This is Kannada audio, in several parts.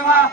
听吗？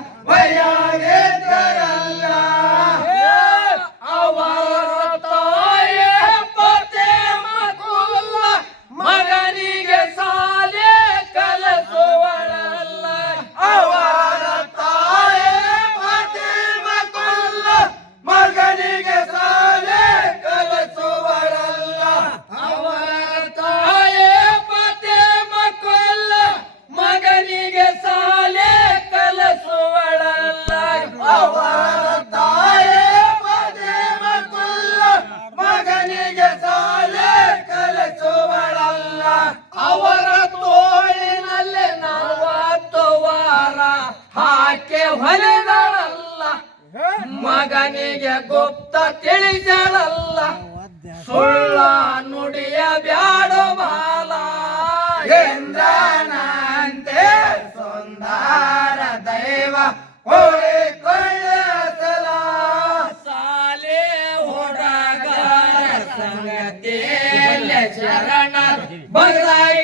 ಹೊಲೆಳಲ್ಲ ಮಗನಿಗೆ ಗುಪ್ತ ತಿಳಿದಳಲ್ಲ ಸುಳ್ಳ ನುಡಿಯ ಬ್ಯಾಡೋಬಾಲೇ ಸುಂದರ ದೈವ ಹೊಳೆ ಕೊಳ್ಳ ಸಾಲೆ ಶಾಲೆ ಸಂಗತಿ ಶರಣ ಬದಲಾಯಿ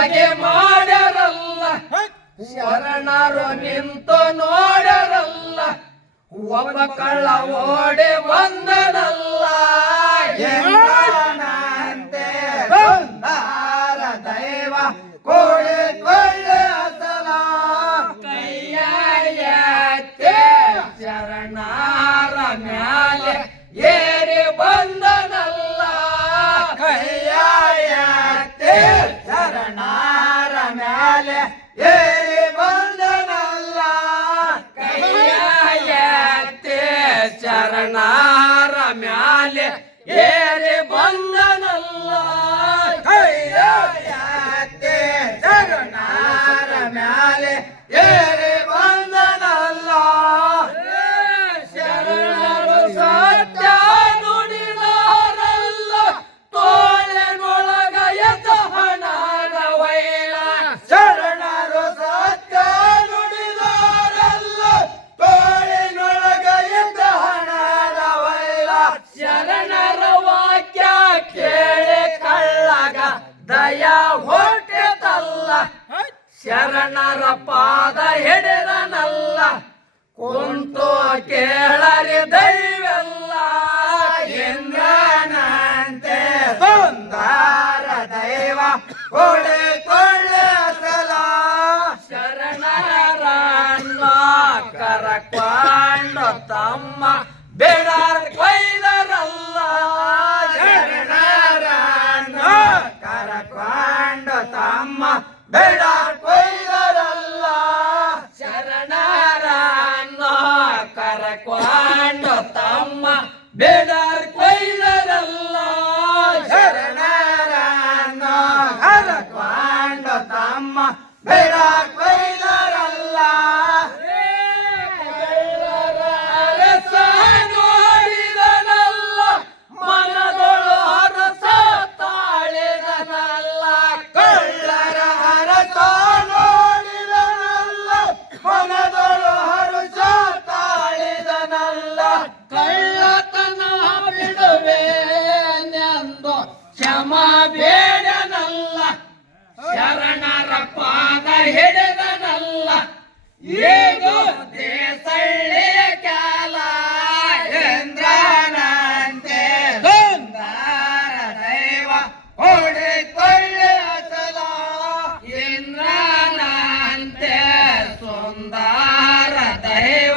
ಹಾಗೆ ಮಾಡರಲ್ಲ ಶರಣರು ನಿಂತ ನೋಡರಲ್ಲ ಒಬ್ಬ ಕಳ್ಳ ಓಡೆ ಬಂದನಲ್ಲ ಎಂದನಂತೆ ಬಂದಾರ ದೈವ ಕೋಳಿ ಕೊಳ್ಳೆ ಅಸಲ ಶರಣಾರ ಮ್ಯಾಲೆ ಏರಿ ಬಂದನಲ್ಲ ಕೈಯ ಏರಿ ರಮ್ಯಾಲ್ ಏನಲ್ಲೇ ಚರಣ ಶರಣರ ಪಾದ ಹಿಡಿದನಲ್ಲ ಕುಂತೋ ಕೇಳರಿ ದೈವೆಲ್ಲ ಇಂದ್ರನಂತೆ ಸುಂದರ ದೈವ ಕೊಳೆ ಕೊಳೆ ಸಲ ಶರಣರ ಕರ ಕಾಂಡ ತಮ್ಮ ¡Verdad! ಸೊಳ್ಳೆ ಚಲ ಎಂದ್ರೆ ಸುಂದರ ದೈವ ಹೊಡೆ ಸೊಳ್ಳಲ ಎಂದ್ರಂತೆ ಸುಂದರ ದೈವ